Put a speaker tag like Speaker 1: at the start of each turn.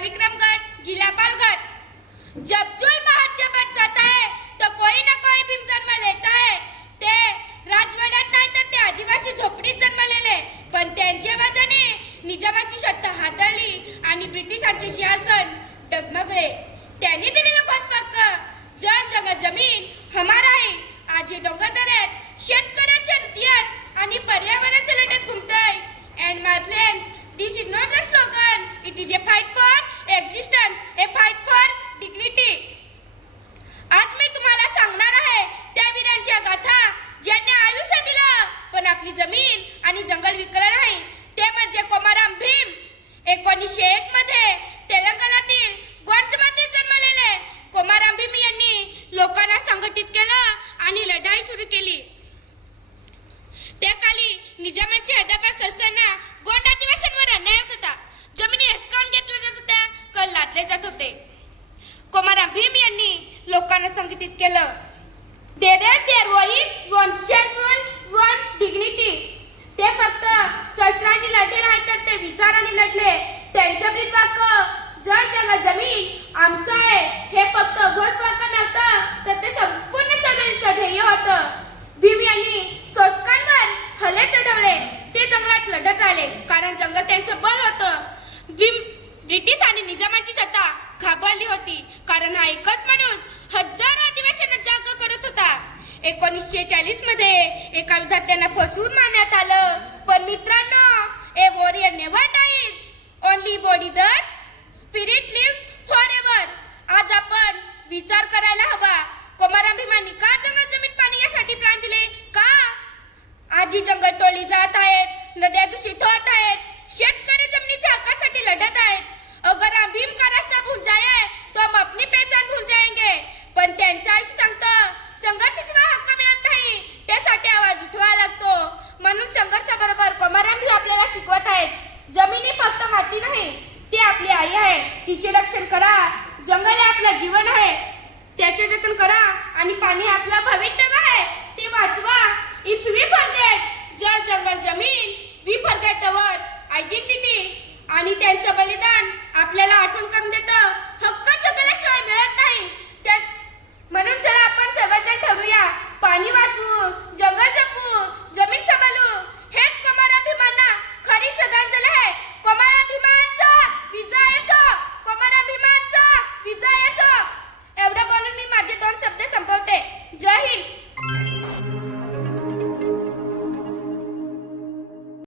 Speaker 1: जिला पालघर. जब जुल हाथ बच जाता है तो कोई ना कोई भी जन्म लेता है। ते राजवाड्यात नाही तर ते आदिवासी झोपडीत जन्मलेले पण त्यांच्या वजने निजामाची सत्ता हाताळली आणि ब्रिटिशांचे सिंहासन डगमगले. त्यांनी दिलेलं घोषवाक्य जन जग जमीन हमारा है आज हे डोंगर दऱ्यात शेतकऱ्यांच्या हृदयात आणि पर्यावरणाच्या लढ्यात घुमतय. And my friends this is not a slogan it is a fight for existence a fight for dignity आज मी तुम्हाला सांगणार आहे त्या वीरांच्या गाथा ज्यांनी आयुष्य दिलं पण आपली जमीन आणि जंगल विकलं नाही. ते म्हणजे कोमाराम एकोणीसशे एक मध्ये तेलंगणातील गोंजमध्ये जन्मलेले कोमाराम भीम यांनी लोकांना संघटित केलं आणि लढाई सुरू केली त्या काली निजामाची हैदराबाद असताना गोंड आदिवासींवर अन्याय होत होता जमिनी हिसकावून घेतल्या जात होत्या कल लादले जात होते कोमाराम भीम यांनी लोकांना संघटित केलं. There is there one schedule one dignity ते फक्त शस्त्रांनी लढले नाही तर ते विचारांनी लढले. त्यांचं ब्रीदवाक्य जर जग जमीन आमचं आहे. हे फक्त घोषवाक्य नव्हतं तर ते संपूर्ण चळवळीचं ध्येय होतं भीम यांनी शोषकांवर हल्ले चढवले ते जंगलात लढत राहिले कारण जंगल त्यांचं बल होतं भीम ब्रिटिश आणि निजामाची सत्ता घाबरली होती कारण हा एकच माणूस हजारो आदिवासींना जाग करत होता एकोणीसशे चाळीसमध्ये एका विद्यार्थ्यांना फसवून मारण्यात आलं. पण मित्रांनो a warrior never dies. Only body that spirit live forever आज आपण विचार करायला हवा. कोमाराभिमानी का जंगल जमीन पाणी यासाठी प्राण दिले? का? आज ही जंगल टोळी जात आहेत नद्या दूषित होत आहेत शेतकरी जमिनीच्या हक्कासाठी लढत आहेत. पती नाही. ते आपली आई आहे. तिचे रक्षण करा. जंगल हे आपलं जीवन आहे. त्याचे जतन करा आणि पाणी आपला भवितव्य आहे. ते वाचवा. इफ वी फॉरगेट जर जंगल जमीन वी फॉरगेट आवर आयडेंटिटी आणि त्यांचं बलिदान आपल्याला आठवण करून देतं.